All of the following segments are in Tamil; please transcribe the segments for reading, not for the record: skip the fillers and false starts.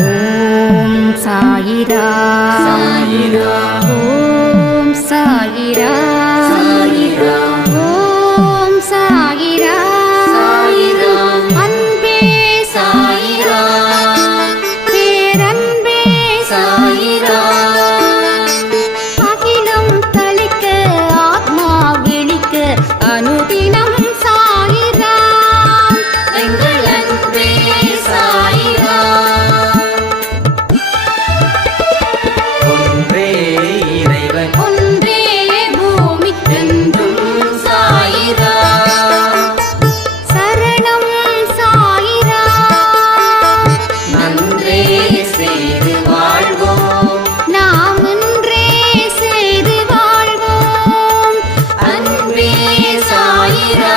ஓம் சாயிரா சாயிரா ஓம் சாயிரா சாயிரா ஓம் சாயிரா சாயிரா அன்பே சாயிரா பேரன்பே சாயிரா அகிலம் தளிக்க ஆத்மா விழிக்க அனுதினம் சாயிரா எங்கள் அன்பே சாயிரா ஒன்றே இறைவன் ஒன்றே பூமிக்கென்றும் சாயிரா சரணம் சாயிரா நன்றே செய்து வாழ்வோம் நாம் ஒன்றே செய்து வாழ்வோம் அன்பே சாயிரா.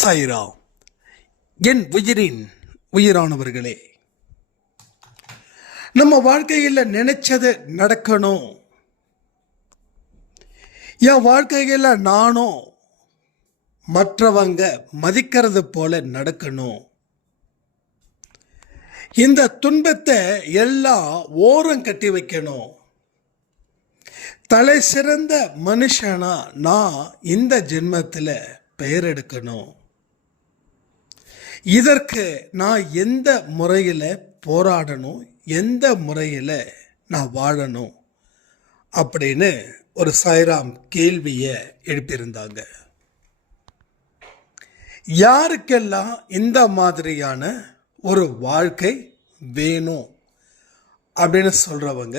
சாயிரா. என் உயிரின் உயிரானவர்களே, நம்ம வாழ்க்கையில் நினைச்சது நடக்கணும். என் வாழ்க்கையில் நானும் மற்றவங்க மதிக்கிறது போல நடக்கணும். இந்த துன்பத்தை எல்லாம் ஓரம் கட்டி வைக்கணும். தலை சிறந்த மனுஷனா நான் இந்த ஜென்மத்தில் பெயர் எடுக்கணும். இதற்கு நான் எந்த முறையில் போராடணும், எந்த முறையில் நான் வாழணும் அப்படின்னு ஒரு சாய்ராம் கேள்வியை எழுப்பியிருந்தாங்க. யாருக்கெல்லாம் இந்த மாதிரியான ஒரு வாழ்க்கை வேணும் அப்படின்னு சொல்கிறவங்க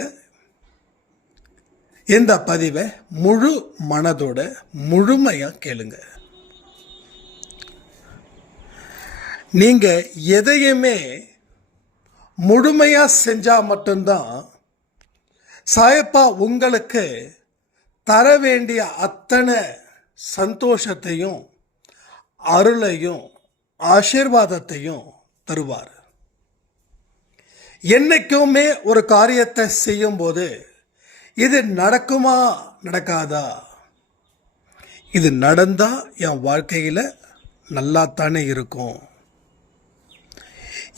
இந்த பதிவை முழு மனதோட முழுமையாக கேளுங்க. நீங்கள் எதையுமே முழுமையாக செஞ்சால் மட்டும்தான் சாயப்பா உங்களுக்கு தர வேண்டிய அத்தனை சந்தோஷத்தையும் அருளையும் ஆசீர்வாதத்தையும் தருவார். என்னைக்குமே ஒரு காரியத்தை செய்யும்போது இது நடக்குமா நடக்காதா, இது நடந்தால் என் வாழ்க்கையில் நல்லாத்தானே இருக்கும்,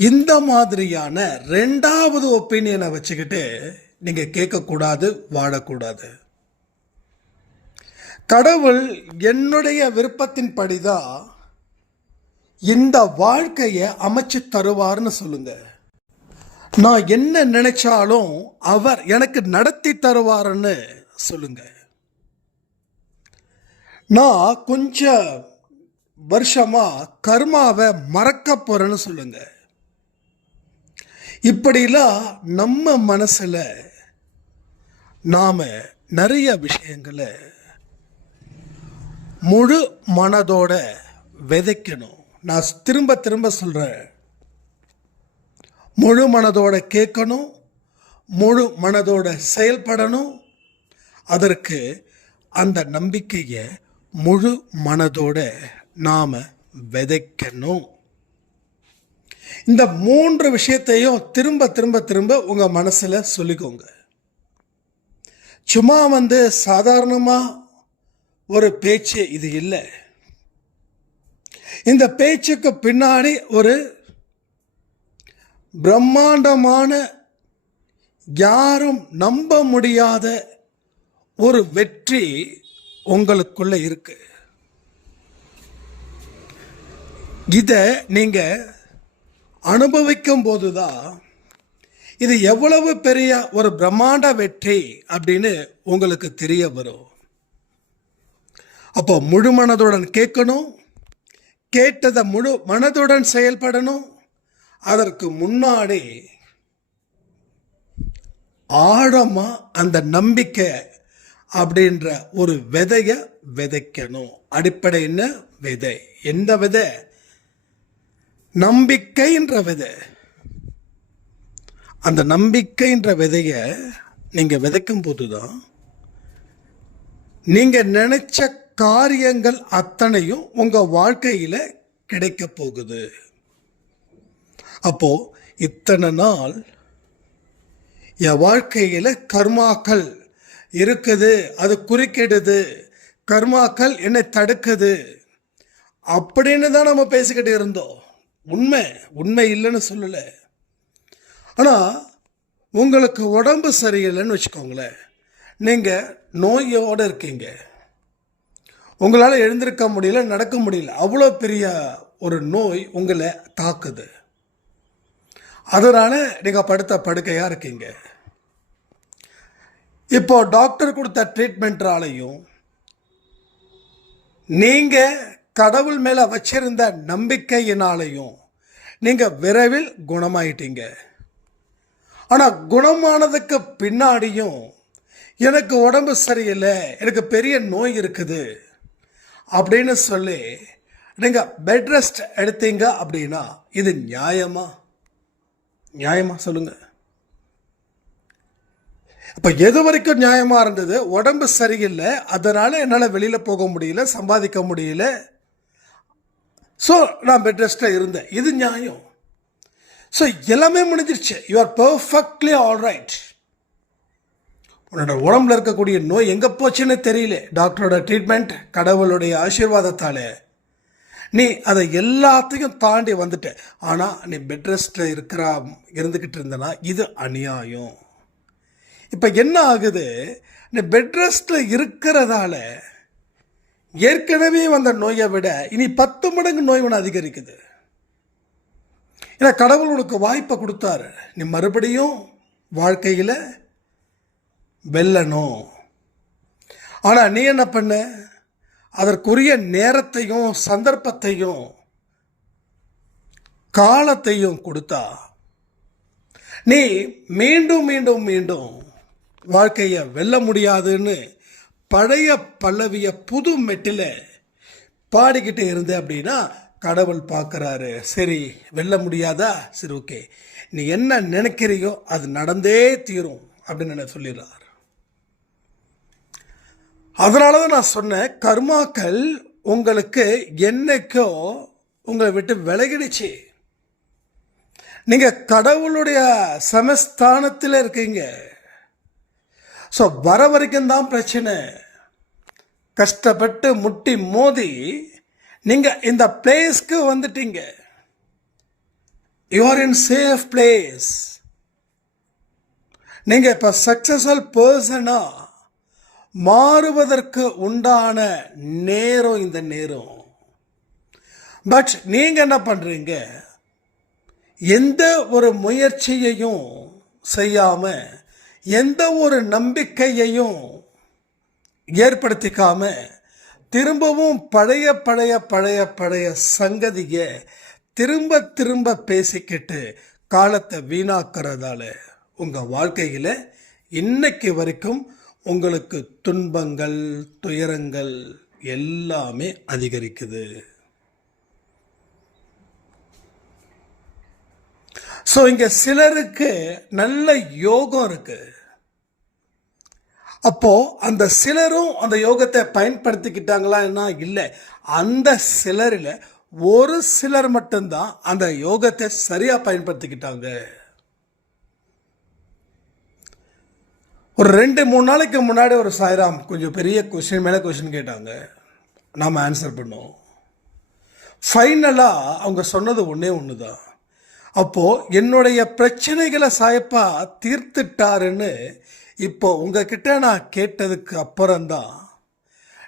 இந்த மாதிரியான ரெண்டாவது ஒப்பீனியனை வச்சுக்கிட்டு நீங்கள் கேட்கக்கூடாது, வாழக்கூடாது. கடவுள் என்னுடைய விருப்பத்தின் படிதான் இந்த வாழ்க்கையை அமைச்சு தருவார்னு சொல்லுங்க. நான் என்ன நினைச்சாலும் அவர் எனக்கு நடத்தி தருவார்னு சொல்லுங்க. நான் கொஞ்சம் வருஷமா கர்மாவை மறக்க போறேன்னு சொல்லுங்க. இப்படிலாம் நம்ம மனசுல நாம நிறைய விஷயங்களை முழு மனதோட விதைக்கணும். நான் திரும்ப திரும்ப சொல்றேன், முழு மனதோட கேட்கணும், முழு மனதோட செயல்படணும். அதற்கு அந்த நம்பிக்கையை முழு மனதோட நாம் விதைக்கணும். இந்த 3 விஷயத்தையும் திரும்ப திரும்ப திரும்ப உங்கள் மனசில் சொல்லிக்கோங்க. சும்மா சாதாரணமாக ஒரு பேச்சு இது இல்லை. இந்த பேச்சுக்கு பின்னாடி ஒரு பிரம்மாண்டமான, யாரும் நம்ப முடியாத ஒரு வெற்றி உங்களுக்குள்ள இருக்கு. இதை நீங்க அனுபவிக்கும் போதுதான் இது எவ்வளவு பெரிய ஒரு பிரம்மாண்ட வெற்றி அப்படின்னு உங்களுக்கு தெரிய வரும். அப்போ முழு மனதுடன் கேட்கணும், கேட்டதை முழு மனதுடன் செயல்படணும். அதற்கு முன்னாடி ஆழமா அந்த நம்பிக்கை அப்படின்ற ஒரு விதையை விதைக்கணும். அடிப்படை என்ன விதை? எந்த விதை? நம்பிக்கைன்ற விதை. அந்த நம்பிக்கைன்ற விதையை நீங்க விதைக்கும் போதுதான் நீங்க நினைச்ச காரியங்கள் அத்தனையும் உங்க வாழ்க்கையில கிடைக்க போகுது. அப்போ இத்தனை நாள் என் வாழ்க்கையில் கர்மாக்கள் இருக்குது, அது குறுக்கிடுது, கர்மாக்கள் என்னை தடுக்குது அப்படின்னு தான் நம்ம பேசிக்கிட்டு இருந்தோம். உண்மை இல்லைன்னு சொல்லலை. ஆனால் உங்களுக்கு உடம்பு சரியில்லைன்னு வச்சுக்கோங்களேன், நீங்கள் நோயோடு இருக்கீங்க, உங்களால் எழுந்திருக்க முடியல, நடக்க முடியல, அவ்வளோ பெரிய ஒரு நோய் உங்களை தாக்குது. அதனால் நீங்கள் படுத்த படுக்கையாக இருக்கீங்க. இப்போ டாக்டர் கொடுத்த ட்ரீட்மெண்ட்ராலையும் நீங்கள் கடவுள் மேலே வச்சிருந்த நம்பிக்கையினாலையும் நீங்கள் விரைவில் குணமாயிட்டீங்க. ஆனால் குணமானதுக்கு பின்னாடியும் எனக்கு உடம்பு சரியில்லை, எனக்கு பெரிய நோய் இருக்குது அப்படின்னு சொல்லி நீங்கள் பெட் ரெஸ்ட் எடுத்தீங்க அப்படின்னா இது நியாயமா சொல்லுங்க. அப்போ எது வரைக்கும் நியாயமாக இருந்தது? உடம்பு சரியில்லை, அதனால் என்னால் வெளியில் போக முடியல, சம்பாதிக்க முடியல, ஸோ நான் பெட் ரெஸ்ட்டில் இருந்தேன். இது நியாயம். ஸோ எல்லாமே முடிஞ்சிருச்சு. You are perfectly alright. உன்னோட உடம்புல இருக்கக்கூடிய நோய் எங்கே போச்சுன்னு தெரியல. டாக்டரோட ட்ரீட்மெண்ட், கடவுளுடைய ஆசீர்வாதத்தால் நீ அதை எல்லாத்தையும் தாண்டி வந்துட்ட. ஆனால் நீ பெட் ரெஸ்ட்டில் இருந்துக்கிட்டு இருந்தனா இது அநியாயம். இப்போ என்ன ஆகுது? நீ பெட் ரெஸ்ட்டில் இருக்கிறதால ஏற்கனவே வந்த நோயை விட இனி 10 மடங்கு நோய் ஒன்று அதிகரிக்குது. ஏன்னா கடவுள் உனக்கு வாய்ப்பை கொடுத்தாரு, நீ மறுபடியும் வாழ்க்கையில் வெல்லணும். ஆனால் நீ என்ன பண்ண? அதற்குரிய நேரத்தையும் சந்தர்ப்பத்தையும் காலத்தையும் கொடுத்தா நீ மீண்டும் மீண்டும் மீண்டும் வாழ்க்கையை வெல்ல முடியாதுன்னு பழைய பல்லவிய புது மெட்டில் பாடிக்கிட்டு இருந்த அப்படின்னா கடவுள் பார்க்குறாரு. சரி, வெல்ல முடியாதா? சரி, ஓகே, நீ என்ன நினைக்கிறியோ அது நடந்தே தீரும் அப்படின்னு சொல்லிடுறார். அதனால தான் நான் சொன்னேன், கர்மாக்கள் உங்களுக்கு என்னைக்கோ உங்களை விட்டு விலகிடுச்சு. நீங்கள் கடவுளுடைய சமஸ்தானத்தில் இருக்கீங்க. ஸோ வர வரைக்கும் தான் பிரச்சனை. கஷ்டப்பட்டு முட்டி மோதி நீங்கள் இந்த பிளேஸ்க்கு வந்துட்டீங்க. You are in safe place. நீங்கள் இப்போ சக்ஸஸ்ஃபுல் பர்சனாக மாறுவதற்கு உண்டான நேரம் இந்த நேரம். பட் நீங்கள் என்ன பண்ணுறீங்க? எந்த ஒரு முயற்சியையும் செய்யாமல், எந்த ஒரு நம்பிக்கையையும் ஏற்படுத்திக்காம திரும்பவும் பழைய பழைய பழைய பழைய சங்கதியை திரும்ப திரும்ப பேசிக்கிட்டு காலத்தை வீணாக்கிறதால உங்கள் வாழ்க்கையில் இன்னைக்கு வரைக்கும் உங்களுக்கு துன்பங்கள், துயரங்கள் எல்லாமே அதிகரிக்குது. ஸோ இங்கே சிலருக்கு நல்ல யோகம் இருக்கு. அப்போ அந்த சிலரும் அந்த யோகத்தை பயன்படுத்திக்கிட்டாங்களா? என்ன இல்லை, அந்த சிலரில் ஒரு சிலர் மட்டும்தான் அந்த யோகத்தை சரியா பயன்படுத்திக்கிட்டாங்க. ஒரு 2-3 நாளைக்கு முன்னாடி ஒரு சாய்ராம் கொஞ்சம் பெரிய கொஸ்டின் மேலே கொஸ்டின் கேட்டாங்க. நாம் ஆன்சர் பண்ணோம். ஃபைனலாக அவங்க சொன்னது ஒன்று தான். அப்போது என்னுடைய பிரச்சனைகளை சாயப்பா தீர்த்துட்டாருன்னு இப்போ உங்ககிட்ட நான் கேட்டதுக்கு அப்புறம்தான்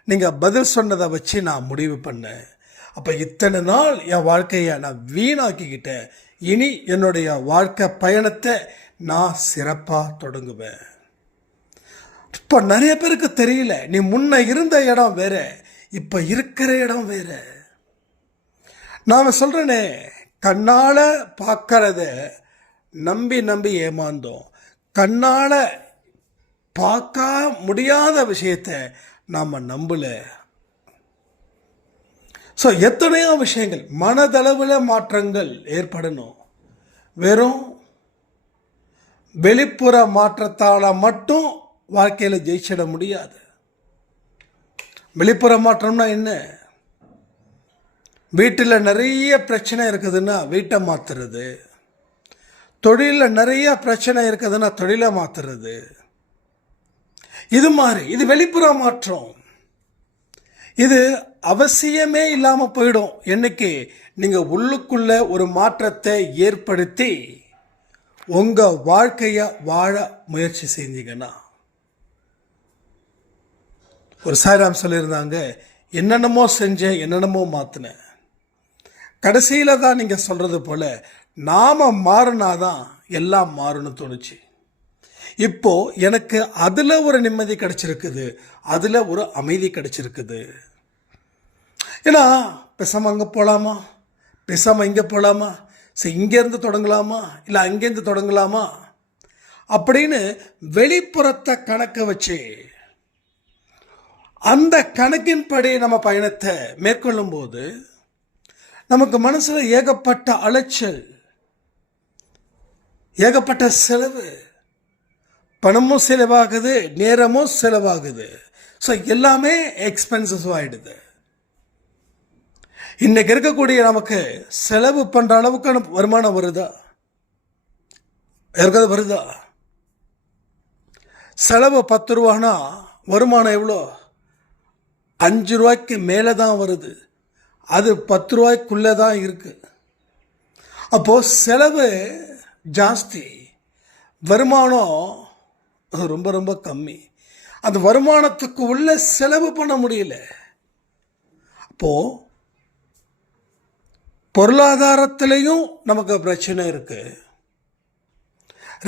நீங்கள் பதில் சொன்னதை வச்சு நான் முடிவு பண்ணேன். அப்போ இத்தனை நாள் என் வாழ்க்கையை நான் வீணாக்கிக்கிட்டேன். இனி என்னுடைய வாழ்க்கை பயணத்தை நான் சிறப்பாக தொடங்குவேன். இப்போ நிறைய பேருக்கு தெரியல, நீ முன்ன இருந்த இடம் வேற, இப்போ இருக்கிற இடம் வேற. நாம் சொல்கிறேனே, கண்ணால் பார்க்கறத நம்பி நம்பி ஏமாந்தோம். கண்ணால் பார்க்க முடியாத விஷயத்தை நாம் நம்பல. ஸோ எத்தனையோ விஷயங்கள் மனதளவில் மாற்றங்கள் ஏற்படணும். வெறும் வெளிப்புற மாற்றத்தால் மட்டும் வாழ்க்கையில் ஜெயிச்சிட முடியாது. வெளிப்புற மாற்றம்னா என்ன? வீட்டில் நிறைய பிரச்சனை இருக்குதுன்னா வீட்டை மாற்றுறது, தொழிலில் நிறைய பிரச்சனை இருக்குதுன்னா தொழிலை மாற்றுறது, இது மாதிரி இது வெளிப்புற மாற்றம். இது அவசியமே இல்லாம போயிடும் என்னைக்கு நீங்க உள்ளுக்குள்ள ஒரு மாற்றத்தை ஏற்படுத்தி உங்க வாழ்க்கைய வாழ முயற்சி செஞ்சீங்கன்னா. ஒரு சாய்ராம் சொல்லியிருந்தாங்க, என்னென்னமோ செஞ்சேன், என்னென்னமோ மாத்தினேன், கடைசியில தான் நீங்க சொல்றது போல நாம மாறினாதான் எல்லாம் மாறும்னு தோணுச்சு. இப்போ எனக்கு அதுல ஒரு நிம்மதி கிடைச்சிருக்குது, அதுல ஒரு அமைதி கிடைச்சிருக்குது. ஏன்னா பேசாம அங்க போலாமா, பேசாம இங்க போலாமா, சரி இங்கேருந்து தொடங்கலாமா இல்லை அங்கேருந்து தொடங்கலாமா அப்படின்னு வெளிப்புறத்தை கணக்க வச்சு அந்த கணக்கின்படி நம்ம பயணத்தை மேற்கொள்ளும் போது நமக்கு மனசுல ஏகப்பட்ட அலைச்சல், ஏகப்பட்ட செலவு, பணமும் செலவாகுது, நேரமும் செலவாகுது. ஸோ எல்லாமே எக்ஸ்பென்சிவ் ஆயிடுது. இன்னைக்கு இருக்கக்கூடிய நமக்கு செலவு பண்ற அளவுக்கு வருமானம் வருதா? யாருக்காவது வருதா? செலவு 10 ரூபானா வருமானம் எவ்வளோ? 5 ரூபாய்க்கு மேலே தான் வருது. அது 10 ரூபாய்க்குள்ளே தான் இருக்கு. அப்போ செலவு ஜாஸ்தி, வருமானம் ரொம்ப ரொம்ப கம்மி. அந்த வருமானத்துக்கு உள்ள செலவு பண்ண முடியல. அப்போ பொருளாதாரத்திலையும் நமக்கு பிரச்சனை இருக்கு.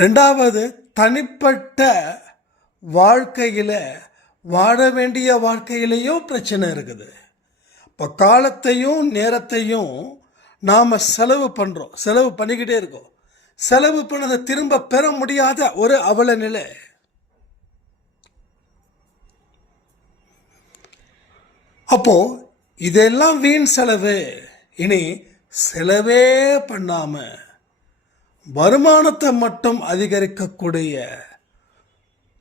ரெண்டாவது, தனிப்பட்ட வாழ்க்கையில வாழ வேண்டிய வாழ்க்கையிலையும் பிரச்சனை இருக்குது. இப்போ காலத்தையும் நேரத்தையும் நாம செலவு பண்றோம், செலவு பண்ணிக்கிட்டே இருக்கோம். செலவு பண்ணதை திரும்ப பெற முடியாத ஒரு அவல நிலை. அப்போ இதெல்லாம் வீண் செலவு. இனி செலவே பண்ணாம வருமானத்தை மட்டும் அதிகரிக்கக்கூடிய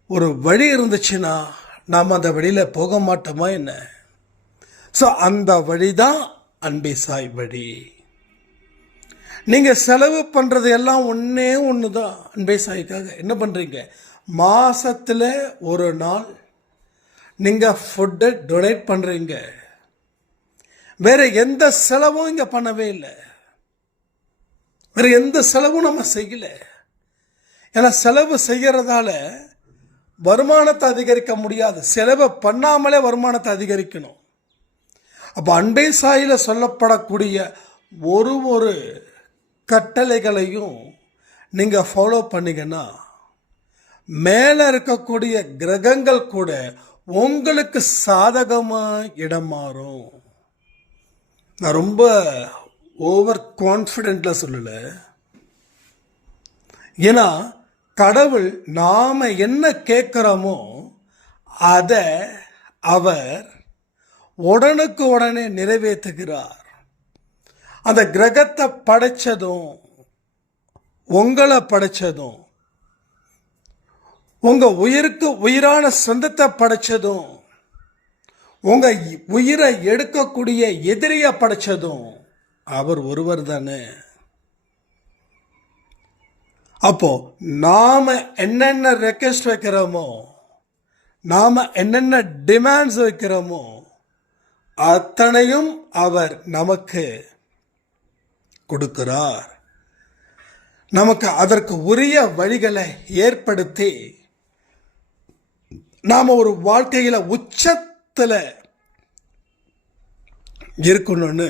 ஒரு வழி இருந்துச்சுன்னா நாம் அந்த வழியில போக மாட்டோமா என்ன? ஸோ அந்த வழிதான் அன்பே சாய் வழி. நீங்க செலவு பண்றது எல்லாம் ஒன்னே ஒண்ணுதான். அன்பே சாய்க்காக என்ன பண்றீங்க? மாசத்துல ஒரு நாள் நீங்க ஃபுட்டை டொனேட் பண்றீங்க. வேற எந்த செலவும் இங்க பண்ணவே இல்லை. வேற எந்த செலவும் நம்ம செய்யல. ஏன்னா செலவு செய்யறதால வருமானத்தை அதிகரிக்க முடியாது. செலவு பண்ணாமலே வருமானத்தை அதிகரிக்கணும். அப்ப அன்பே சாயில சொல்லப்படக்கூடிய ஒரு கட்டளைகளையும் நீங்க ஃபாலோ பண்ணீங்கன்னா மேல இருக்கக்கூடிய கிரகங்கள் கூட உங்களுக்கு சாதகமா இடம் மாறும். நான் ரொம்ப ஓவர் கான்ஃபிடென்ட்ல சொல்லல. ஏன்னா கடவுள் நாம என்ன கேட்கிறோமோ அதை அவர் உடனுக்கு உடனே நிறைவேற்றுகிறார். அந்த கிரகத்தை படைச்சதும் உங்களை படைச்சதும் உங்க உயிருக்கு உயிரான சொந்தத்தை படைச்சதும் உங்க உயிரை எடுக்கக்கூடிய எதிரிய படைச்சதும் அவர் ஒருவர் தானே. அப்போ நாம என்னென்ன ரெக்வெஸ்ட் வைக்கிறோமோ, நாம என்னென்ன டிமாண்ட்ஸ் வைக்கிறோமோ அத்தனையும் அவர் நமக்கு கொடுக்கிறார். நமக்கு அதற்கு உரிய வழிகளை ஏற்படுத்தி நாம ஒரு வாழ்க்கையில உச்சத்துல இருக்கணும்னு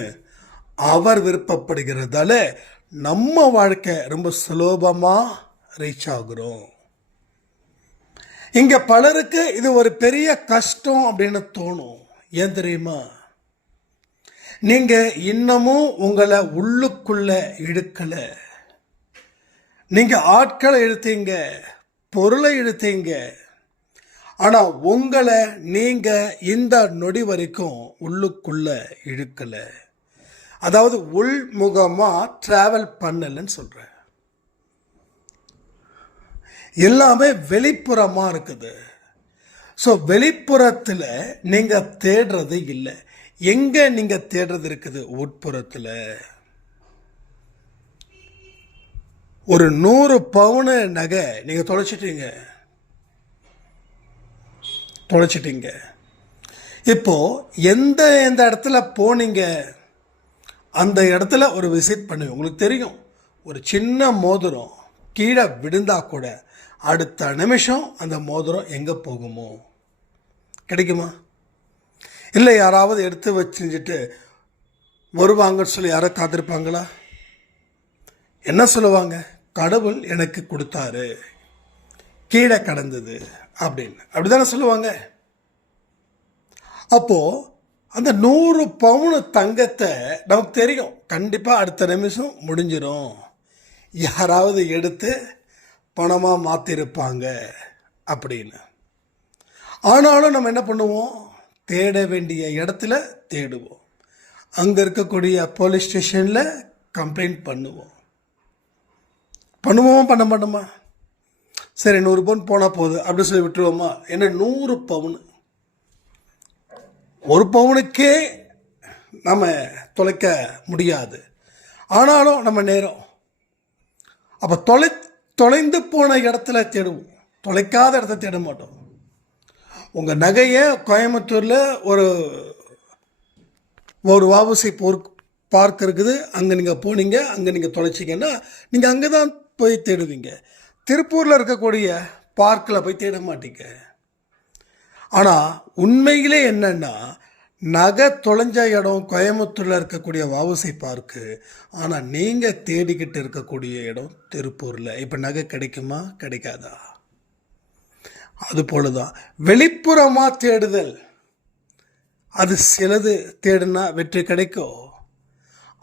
அவர் விருப்பப்படுகிறதால நம்ம வாழ்க்கை ரொம்ப சுலபமா ரீச் ஆகுறோம். இங்க பலருக்கு இது ஒரு பெரிய கஷ்டம் அப்படின்னு தோணும். ஏன் தெரியுமா? நீங்க இன்னமும் உங்களை உள்ளுக்குள்ள இழுக்கல. நீங்க ஆட்களை இழுத்தீங்க, பொருளை இழுத்தீங்க, ஆனா உங்களை நீங்க இந்த நொடி வரைக்கும் உள்ளுக்குள்ள இழுக்கல. அதாவது உள்முகமா டிராவல் பண்ணலன்னு சொல்றேன். எல்லாமே வெளிப்புறமா இருக்குது. ஸோ வெளிப்புறத்துல நீங்க தேடுறது இல்லை. எங்க நீங்க தேடுறது இருக்குது? உட்புறத்துல. ஒரு 100 பவுன் நகை நீங்க தொலைச்சிட்டீங்க. தொலைச்சிட்டீங்க. இப்போது எந்த எந்த இடத்துல போனீங்க அந்த இடத்துல ஒரு விசிட் பண்ணுங்க. உங்களுக்கு தெரியும், ஒரு சின்ன மோதிரம் கீழே விழுந்தா கூட அடுத்த நிமிஷம் அந்த மோதிரம் எங்கே போகுமோ கிடைக்குமா? இல்லை யாராவது எடுத்து வச்சுட்டு வருவாங்கன்னு சொல்லி யாரோ காத்திருப்பாங்களா? என்ன சொல்லுவாங்க? கடவுள் எனக்கு கொடுத்தாரு, கீழே கடந்தது அப்படின்னு, அப்படிதானே சொல்லுவாங்க. அப்போது அந்த 100 பவுன் தங்கத்தை நமக்கு தெரியும் கண்டிப்பாக அடுத்த நிமிஷம் முடிஞ்சிடும், யாராவது எடுத்து பணமாக மாற்றிருப்பாங்க அப்படின்னு. ஆனாலும் நம்ம என்ன பண்ணுவோம்? தேட வேண்டிய இடத்துல தேடுவோம், அங்கே இருக்கக்கூடிய போலீஸ் ஸ்டேஷனில் கம்ப்ளைண்ட் பண்ணுவோம். பண்ண மாட்டோமா? சரி 100 பவுன் போனால் போகுது அப்படின்னு சொல்லி விட்டுருவோமா? என்ன 100 பவுன், ஒரு பவுனுக்கே நம்ம தொலைக்க முடியாது. ஆனாலும் நம்ம நேரம் அப்போ தொலைந்து போன இடத்துல தேடுவோம், தொலைக்காத இடத்த தேட மாட்டோம். உங்கள் நகையை கோயம்புத்தூரில் ஒரு வாவுசி பார்க் இருக்குது, அங்கே நீங்கள் போனீங்க, அங்கே நீங்கள் தொலைச்சிங்கன்னா நீங்கள் அங்கே தான் போய் தேடுவீங்க. திருப்பூரில் இருக்கக்கூடிய பார்க்கில் போய் தேட மாட்டீங்க. ஆனால் உண்மையிலே என்னென்னா, நகை தொலைஞ்ச இடம் கோயம்புத்தூரில் இருக்கக்கூடிய வாவுசி பார்க்கு, ஆனால் நீங்கள் தேடிக்கிட்டு இருக்கக்கூடிய இடம் திருப்பூரில். இப்போ நகை கிடைக்குமா கிடைக்காதா? அதுபோல தான் வெளிப்புறமாக தேடுதல், அது சிலது தேடுனா வெற்றி கிடைக்கும்.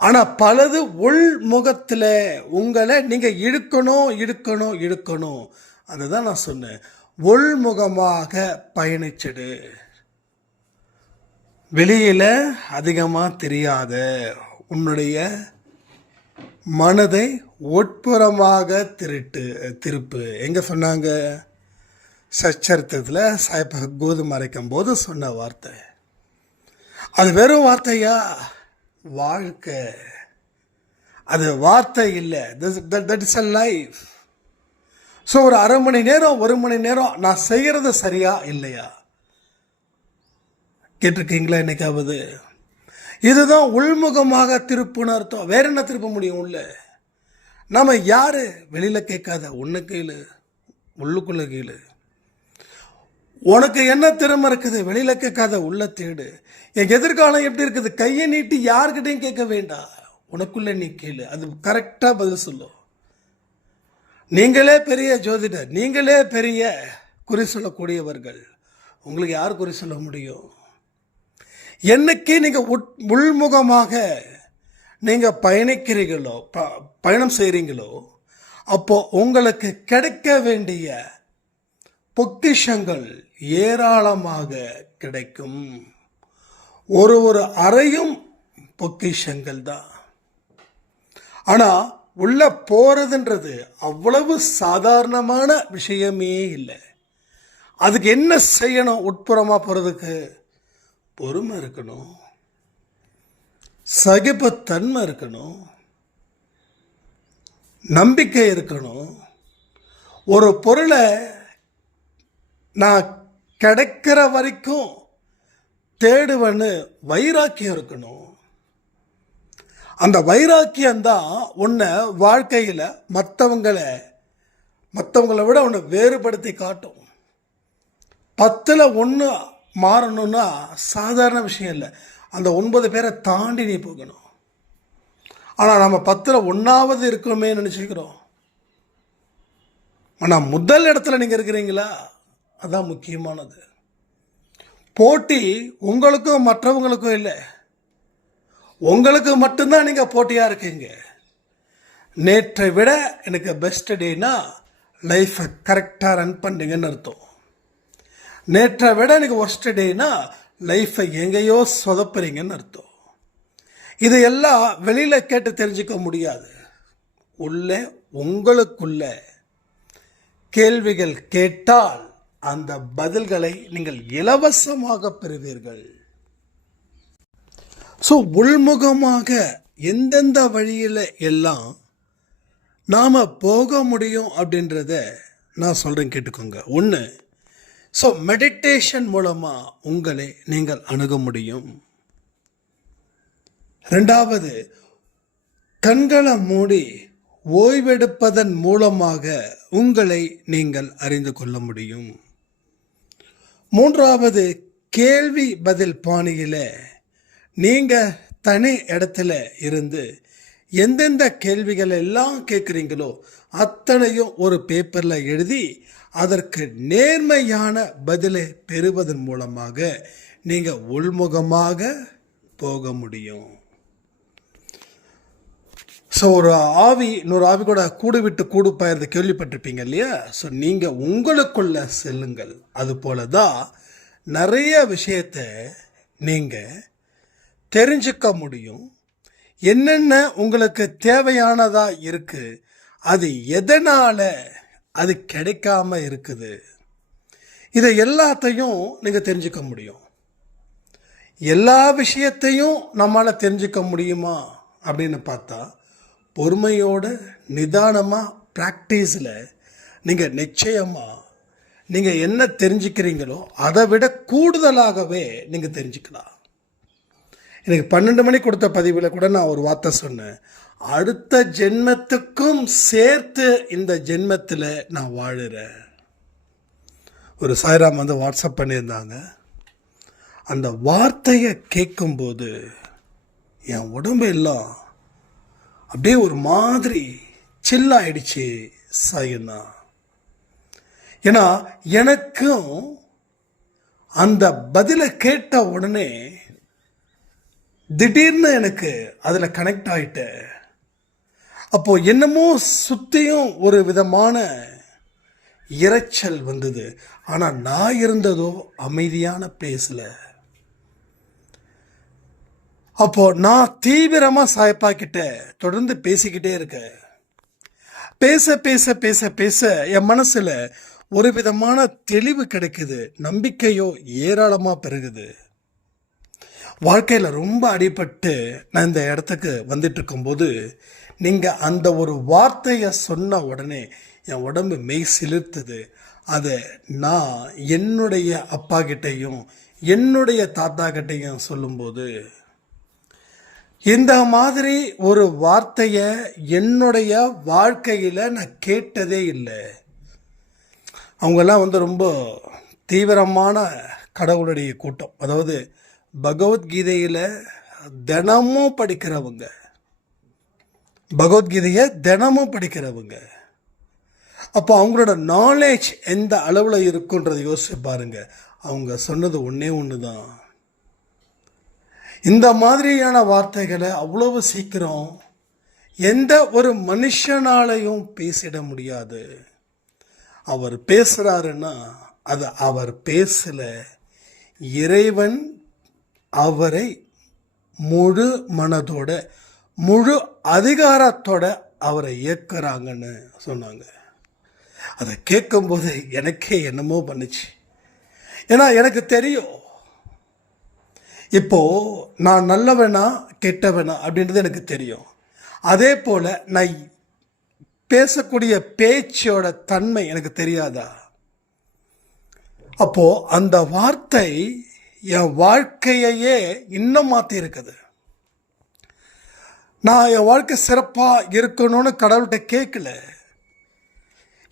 ஆனால் பலது உள்முகத்தில் உங்களை நீங்கள் இழுக்கணும். அதுதான் நான் சொன்னேன், உள்முகமாக பயணிச்சிடு. வெளியில் அதிகமாக தெரியாத உன்னுடைய மனதை உட்புறமாக திருப்பு. எங்கே சொன்னாங்க? சச்சரித்தத்தில் சாய்பாபா கோதுமை அரைக்கும் போது சொன்ன வார்த்தை. அது வெறும் வார்த்தையா? வாழ்க்கை, அது வார்த்தை இல்லை, that is a life. So ஒரு அரை மணி நேரம் 1 மணி நேரம் நான் செய்கிறது சரியா இல்லையா கேட்டிருக்கீங்களா என்னைக்காவது? இதுதான் உள்முகமாக திருப்புன்னு அர்த்தம். வேற என்ன திருப்ப முடியும்? உள்ள நம்ம யாரு? வெளியில் கேட்காத, ஒன்று கீழே, உள்ளுக்குள்ள கீழே. உனக்கு என்ன திறமை இருக்குது? வெளியில் கேட்காத, உள்ள தேடு. என் எதிர்காலம் எப்படி இருக்குது? கையை நீட்டி யார்கிட்டையும் கேட்க வேண்டாம், உனக்குள்ள நீ கேளு, அது கரெக்டாக பதில் சொல்லும். நீங்களே பெரிய ஜோதிடர், நீங்களே பெரிய குறி சொல்லக்கூடியவர்கள், உங்களுக்கு யார் குறி சொல்ல முடியும்? என்னைக்கு நீங்கள் உள்முகமாக நீங்கள் பயணம் செய்கிறீங்களோ அப்போ உங்களுக்கு கிடைக்க வேண்டிய பொக்கிஷங்கள் ஏராளமாக கிடைக்கும். ஒரு அறையும் பொக்கிஷங்கள் தான். ஆனால் உள்ள போகிறதுன்றது அவ்வளவு சாதாரணமான விஷயமே இல்லை. அதுக்கு என்ன செய்யணும்? உட்புறமாக போகிறதுக்கு பொறுமை இருக்கணும், சகிப்புத்தன்மை இருக்கணும், நம்பிக்கை இருக்கணும். ஒரு பொருளை நான் கிடைக்கிற வரைக்கும் தேடுவேன்னு வைராக்கியம் இருக்கணும். அந்த வைராக்கியம்தான் உன்னை வாழ்க்கையில் மற்றவங்களை விட உன்னை வேறுபடுத்தி காட்டும். 10ல் 1 மாறணும்னா சாதாரண விஷயம் இல்லை. அந்த 9 பேரை தாண்டி நீ போகணும். ஆனால் நம்ம 10ல் 1ஆவது இருக்கணுமே நினச்சிக்கிறோம். ஆனால் முதல் இடத்துல நீங்கள் இருக்கிறீங்களா? அதான் முக்கியமானது. போட்டி உங்களுக்கும் மற்றவங்களுக்கும் இல்லை, உங்களுக்கு மட்டும்தான் நீங்கள் போட்டியாக இருக்கீங்க. நேற்றை விட எனக்கு பெஸ்ட் டேனா லைஃப்பை கரெக்டாக ரன் பண்ணுங்கன்னு அர்த்தம். நேற்றை விட எனக்கு ஒர்ஸ்ட் டேனா லைஃப்பை எங்கேயோ சொதப்புறீங்கன்னு அர்த்தம். இது எல்லாம் வெளியில் கேட்டு தெரிஞ்சுக்க முடியாது. உள்ளே உங்களுக்குள்ள கேள்விகள் கேட்டால் அந்த பதில்களை நீங்கள் இலவசமாக பெறுவீர்கள். ஸோ உள்முகமாக எந்தெந்த வழியில் எல்லாம் நாம் போக முடியும் அப்படின்றத நான் சொல்கிறேன், கேட்டுக்கோங்க. 1, ஸோ மெடிடேஷன் மூலமாக உங்களை நீங்கள் அணுக முடியும். ரெண்டாவது, கண்களை மூடி ஓய்வெடுப்பதன் மூலமாக உங்களை நீங்கள் அறிந்து கொள்ள முடியும். மூன்றாவது, கேள்வி பதில் பாணியில் நீங்கள் தனி இடத்துல இருந்து எந்தெந்த கேள்விகள் எல்லாம் கேட்குறீங்களோ அத்தனையும் ஒரு பேப்பரில் எழுதி அதற்கு நேர்மையான பதிலை பெறுவதன் மூலமாக நீங்கள் உள்முகமாக போக முடியும். ஸோ ஒரு ஆவி இன்னொரு ஆவி கூட கூடு விட்டு கூடு பயிர்ந்து கேள்விப்பட்டிருப்பீங்க இல்லையா? ஸோ நீங்கள் உங்களுக்குள்ள செல்லுங்கள். அதுபோல தான் நிறைய விஷயத்தை நீங்கள் தெரிஞ்சுக்க முடியும். என்னென்ன உங்களுக்கு தேவையானதாக இருக்குது, அது எதனால் அது கிடைக்காம இருக்குது, இதை எல்லாத்தையும் நீங்கள் தெரிஞ்சுக்க முடியும். எல்லா விஷயத்தையும் நம்மளால் தெரிஞ்சுக்க முடியுமா அப்படின்னு பார்த்தா, பொறுமையோடு நிதானமாக ப்ராக்டிஸில் நீங்கள் நிச்சயமாக நீங்கள் என்ன தெரிஞ்சுக்கிறீங்களோ அதை விட கூடுதலாகவே நீங்கள் தெரிஞ்சுக்கலாம். எனக்கு 12 மணி கொடுத்த பதிவில் கூட நான் ஒரு வார்த்தை சொன்னேன், அடுத்த ஜென்மத்துக்கும் சேர்த்து இந்த ஜென்மத்தில் நான் வாழுறேன். ஒரு சாய்ராம் வந்து வாட்ஸ்அப் பண்ணியிருந்தாங்க. அந்த வார்த்தையை கேட்கும்போது என் உடம்பு எல்லாம் அப்படியே ஒரு மாதிரி சில்லாயிடுச்சு சாயண்ணா. ஏன்னா எனக்கும் அந்த பதிலை கேட்ட உடனே திடீர்னு எனக்கு அதில் கனெக்ட் ஆகிட்டேன். அப்போது என்னமோ சுற்றியும் ஒரு விதமான இரைச்சல் வந்தது. ஆனால் நான் இருந்ததோ அமைதியான பிளேஸில். அப்போது நான் தீவிரமாக சாயப்பாக்கிட்ட தொடர்ந்து பேசிக்கிட்டே இருக்கேன். பேச பேச பேச பேச என் மனசில் ஒரு விதமான தெளிவு கிடைக்குது, நம்பிக்கையோ ஏராளமாக பெருகுது. வாழ்க்கையில் ரொம்ப அடிபட்டு நான் இந்த இடத்துக்கு வந்துட்டு இருக்கும்போது நீங்கள் அந்த ஒரு வார்த்தையை சொன்ன உடனே என் உடம்பு மெய் சிலிர்த்துது. அதை நான் என்னுடைய அப்பா கிட்டையும் என்னுடைய தாத்தா கிட்டையும் சொல்லும்போது, இந்த மாதிரி ஒரு வார்த்தையை என்னுடைய வாழ்க்கையில் நான் கேட்டதே இல்லை. அவங்கெல்லாம் வந்து ரொம்ப தீவிரமான கடவுளுடைய கூட்டம், அதாவது பகவத்கீதையில் தினமும் படிக்கிறவங்க, பகவத்கீதையை தினமும் படிக்கிறவங்க. அப்போ அவங்களோட நாலேஜ் எந்த அளவில் இருக்குன்றதை யோசிச்சு பாருங்க. அவங்க சொன்னது ஒன்றே ஒன்று தான். இந்த மாதிரியான வார்த்தைகளை அவ்வளவு சீக்கிரம் எந்த ஒரு மனுஷனாலையும் பேசிட முடியாது. அவர் பேசுகிறாருன்னா அது அவர் பேசல, இறைவன் அவரை முழு மனதோட முழு அதிகாரத்தோட அவரை இயக்குறாங்கன்னு சொன்னாங்க. அதை கேட்கும்போது எனக்கே என்னமோ பண்ணுச்சு. ஏன்னா எனக்கு தெரியும், இப்போ நான் நல்லவனா கெட்டவனா அப்படின்றது எனக்கு தெரியும். அதே போல் நான் பேசக்கூடிய பேச்சோட தன்மை எனக்கு தெரியாதா? அப்போ அந்த வார்த்தை என் வாழ்க்கையையே இன்னும் மாற்றி இருக்குது. நான் என் வாழ்க்கை சிறப்பாக இருக்கணும்னு கடவுள்கிட்ட கேட்கல.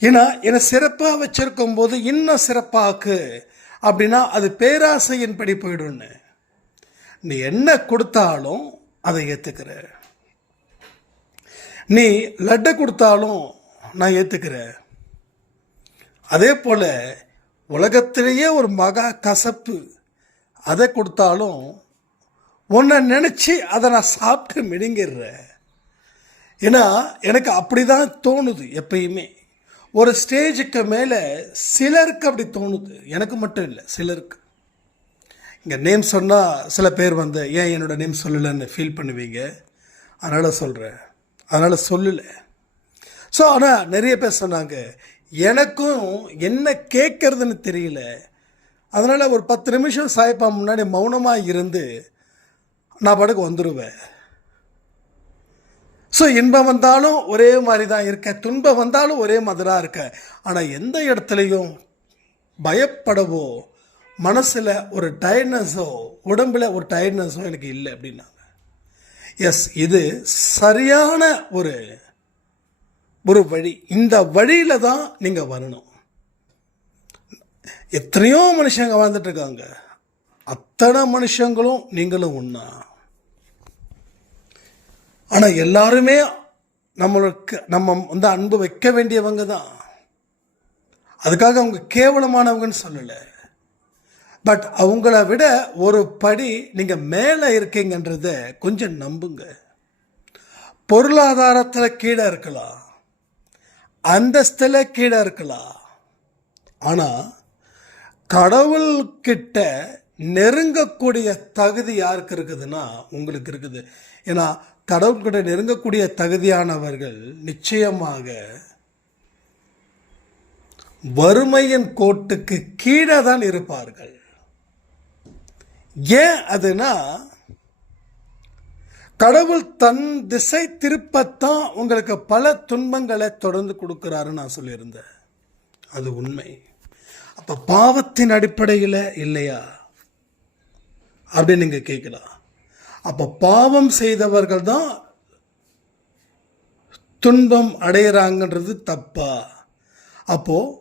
ஏன்னா என்னை சிறப்பாக வச்சிருக்கும் போது இன்னும் சிறப்பாக்கு அப்படின்னா அது பேராசையின்படி போயிடும்னு. நீ என்ன கொடுத்தாலும் அதை ஏற்றுக்கிற, நீ லட்டை கொடுத்தாலும் நான் ஏற்றுக்கிறேன். அதே போல் உலகத்திலேயே ஒரு மகா கசப்பு அதை கொடுத்தாலும் உன்னை நினச்சி அதை நான் சாப்பிட்டு மிடுங்கிடுறேன். ஏன்னா எனக்கு அப்படி தான் தோணுது எப்பயுமே. ஒரு ஸ்டேஜுக்கு மேலே சிலருக்கு அப்படி தோணுது, எனக்கு மட்டும் இல்லை, சிலருக்கு. இங்கே நேம் சொன்னால் சில பேர் வந்து ஏன் என்னோடய நேம் சொல்லலைன்னு ஃபீல் பண்ணுவீங்க, அதனால் சொல்கிறேன், அதனால் சொல்லலை. ஸோ ஆனால் நிறைய பேர் சொன்னாங்க எனக்கும் என்ன கேட்குறதுன்னு தெரியல, அதனால் ஒரு 10 நிமிஷம் சாய்ப்பா முன்னாடி மௌனமாக இருந்து நான் பாட்டுக்கு வந்துடுவேன். ஸோ இன்பம் வந்தாலும் ஒரே மாதிரி தான் இருக்க, துன்பம் வந்தாலும் ஒரே மாதிரி தான் இருக்க. ஆனால் எந்த இடத்துலையும் பயப்படவோ மனசில் ஒரு டயர்ட்னஸோ உடம்புல ஒரு டயர்ட்னஸோ எனக்கு இல்லை அப்படின்னாங்க. எஸ், இது சரியான ஒரு வழி. இந்த வழியில் தான் நீங்கள் வரணும். எத்தனையோ மனுஷங்க வாழ்ந்துட்டு இருக்காங்க. அத்தனை மனுஷங்களும் நீங்களும் ஒன்றா. ஆனால் எல்லாருமே நம்ம வந்து அன்பு வைக்க வேண்டியவங்க தான். அதுக்காக அவங்க கேவலமானவங்கன்னு சொல்லலை. பட் அவங்கள விட ஒரு படி நீங்கள் மேலே இருக்கீங்கன்றத கொஞ்சம் நம்புங்க. பொருளாதாரத்தில் கீழே இருக்கலாம், அந்தஸ்தில் கீழே இருக்கலாம், ஆனால் கடவுள்கிட்ட நெருங்கக்கூடிய தகுதி யாருக்கு இருக்குதுன்னா உங்களுக்கு இருக்குது. ஏன்னா கடவுள்கிட்ட நெருங்கக்கூடிய தகுதியானவர்கள் நிச்சயமாக வறுமையின் கோட்டுக்கு கீழே தான் இருப்பார்கள். ஏன் அதுனா கடவுள் தன் திசை திருப்பத்தான் உங்களுக்கு பல துன்பங்களை தொடர்ந்து கொடுக்கிறாருன்னு நான் சொல்லியிருந்தேன். அது உண்மை. அப்போ பாவத்தின் அடிப்படையில் இல்லையா அப்படின்னு நீங்கள் கேட்கலாம். அப்போ பாவம் செய்தவர்கள் தான் துன்பம் அடையிறாங்கன்றது தப்பா? அப்போது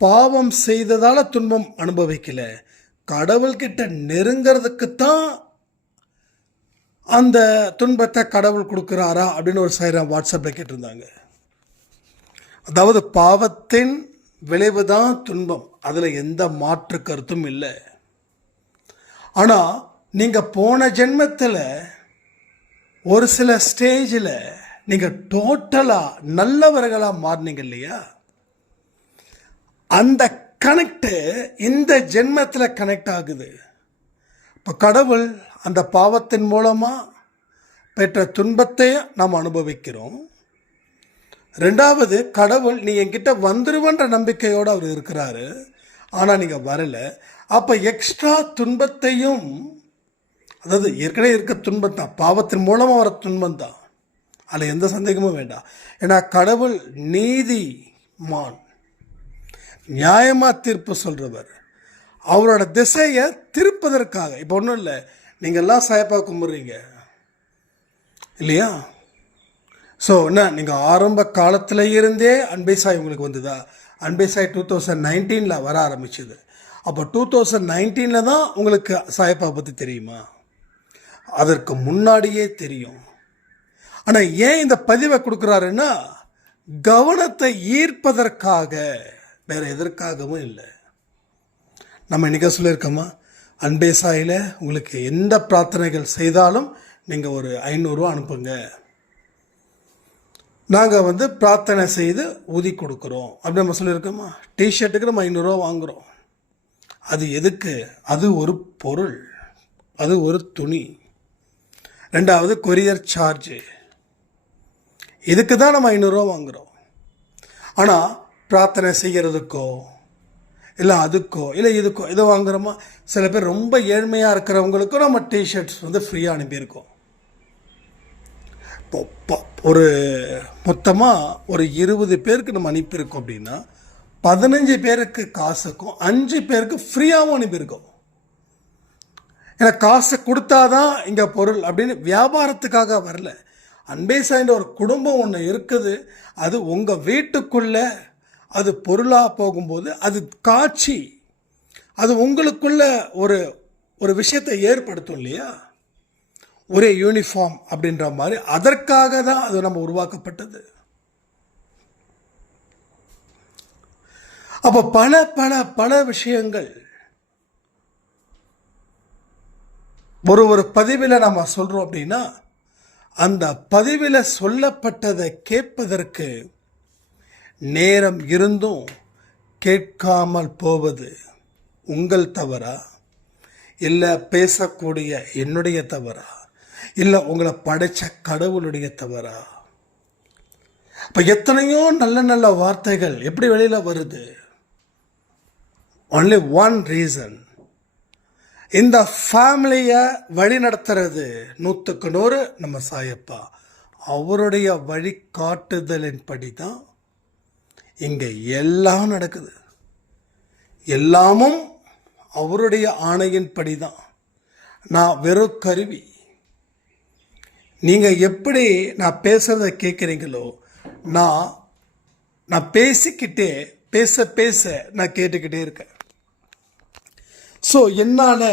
பாவம் செய்ததால் துன்பம் அனுபவிக்கல, கடவுள்கிட்ட நெருங்கிறதுக்குத்தான் அந்த துன்பத்தை கடவுள் கொடுக்குறாரா அப்படின்னு ஒரு சாயிரம் வாட்ஸ்அப்பில் கேட்டிருந்தாங்க. அதாவது பாவத்தின் விளைவு தான் துன்பம், அதில் எந்த மாற்று கருத்தும் இல்லை. ஆனால் நீங்கள் போன ஜென்மத்தில் ஒரு சில ஸ்டேஜில் நீங்கள் டோட்டலாக நல்லவர்களாக மாறினீங்க இல்லையா? அந்த கனெக்டு இந்த ஜென்மத்தில் கனெக்ட் ஆகுது. இப்போ கடவுள் அந்த பாவத்தின் மூலமாக பெற்ற துன்பத்தை நாம் அனுபவிக்கிறோம். ரெண்டாவது, கடவுள் நீ என்கிட்ட வந்துருவன்ற நம்பிக்கையோடு அவர் இருக்கிறாரு, ஆனால் நீங்கள் வரலை. அப்போ எக்ஸ்ட்ரா துன்பத்தையும், அதாவது ஏற்கனவே இருக்க துன்பம் தான், பாவத்தின் மூலமாக வர துன்பம் தான், அதில் எந்த சந்தேகமும் வேண்டாம். ஏன்னா கடவுள் நீதிமான், நியாயமாக தீர்ப்பு சொல்கிறவர். அவரோட திசையை திருப்பதற்காக, இப்போ ஒன்றும் இல்லை, நீங்கள்லாம் சாயப்பா கும்பிட்றீங்க இல்லையா? ஸோ என்ன, நீங்கள் ஆரம்ப காலத்தில் இருந்தே அன்பை சாய் உங்களுக்கு வந்ததா? அன்பை சாய் 2019 வர ஆரம்பிச்சது. அப்போ 2019 தான் உங்களுக்கு சாயப்பா பற்றி தெரியுமா? அதற்கு முன்னாடியே தெரியும். ஆனால் ஏன் இந்த பதிவை கொடுக்குறாருன்னா கவனத்தை ஈர்ப்பதற்காக, வேறு எதற்காகவும் இல்லை. நம்ம இன்றைக்கி சொல்லியிருக்கோமா, அன்பே சாயில் உங்களுக்கு எந்த பிரார்த்தனைகள் செய்தாலும் நீங்கள் ஒரு 500 ரூபா அனுப்புங்க, நாங்கள் வந்து பிரார்த்தனை செய்து ஊதி கொடுக்குறோம் அப்படின்னு நம்ம சொல்லியிருக்கோமா? டிஷர்ட்டுக்கு நம்ம 500 ரூபா வாங்குகிறோம். அது எதுக்கு? அது ஒரு பொருள், அது ஒரு துணி. ரெண்டாவது கொரியர் சார்ஜு, இதுக்கு தான் நம்ம 500 ரூபா வாங்குகிறோம். ஆனால் பிரார்த்தனை செய்கிறதுக்கோ இல்லை அதுக்கோ இல்லை இதுக்கோ இதை வாங்குகிறோமா? சில பேர் ரொம்ப ஏழ்மையாக இருக்கிறவங்களுக்கும் நம்ம டிஷர்ட்ஸ் வந்து ஃப்ரீயாக அனுப்பியிருக்கோம். ஒரு மொத்தமாக ஒரு 20 பேருக்கு நம்ம அனுப்பியிருக்கோம் அப்படின்னா 15 பேருக்கு காசுக்கும் 5 பேருக்கு ஃப்ரீயாகவும் அனுப்பியிருக்கோம். ஏன்னா காசை கொடுத்தாதான் இங்கே பொருள் அப்படின்னு வியாபாரத்துக்காக வரல. அன்பே சாய்ன்ற ஒரு குடும்பம் ஒன்று இருக்குது, அது உங்கள் வீட்டுக்குள்ளே அது பொருளாக போகும்போது அது காட்சி, அது உங்களுக்குள்ள ஒரு விஷயத்தை ஏற்படுத்தும் இல்லையா? ஒரே யூனிஃபார்ம் அப்படின்ற மாதிரி, அதற்காக தான் அது நம்ம உருவாக்கப்பட்டது. அப்போ பல பல பல விஷயங்கள் ஒரு பதிவில் நம்ம சொல்கிறோம் அப்படின்னா அந்த பதிவில் சொல்லப்பட்டதை கேட்பதற்கு நேரம் இருந்தும் கேட்காமல் போவது உங்கள் தவறா, இல்லை பேசக்கூடிய என்னுடைய தவறா, இல்லை உங்களை படைச்ச கடவுளுடைய தவறா? இப்போ எத்தனையோ நல்ல நல்ல வார்த்தைகள் எப்படி வெளியில் வருது? ஒன்லி ஒன் ரீசன், இந்த ஃபேமிலியை வழி நடத்துறது 100க்கு 100 நம்ம சாயப்பா. அவருடைய வழிகாட்டுதலின் படி தான் இங்கே எல்லாம் நடக்குது. எல்லாமும் அவருடைய ஆணையின்படி தான். நான் வெறும் கருவி. நீங்கள் எப்படி நான் பேசுகிறத கேட்குறீங்களோ, நான் பேசிக்கிட்டே பேச பேச நான் கேட்டுக்கிட்டே இருக்கேன். ஸோ என்னால்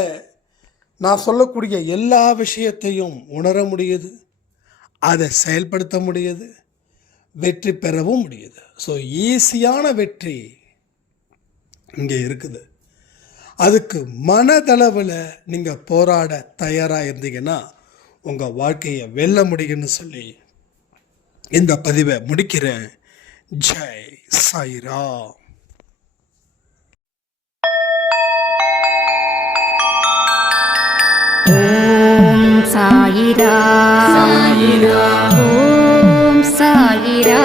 நான் சொல்லக்கூடிய எல்லா விஷயத்தையும் உணர முடியுது, அதை செயல்படுத்த முடியுது, வெற்றி பெறவும் முடியுது. ஸோ ஈஸியான வெற்றி இங்கே இருக்குது. அதுக்கு மனதளவில் நீங்கள் போராட தயாராக இருந்தீங்கன்னா உங்கள் வாழ்க்கையை வெல்ல முடியும்னு சொல்லி இந்த பதிவை முடிக்கிறேன். ஜெய் சாய்ராம். ஓம் சாயிரா சாயிரா ஓம் சாயிரா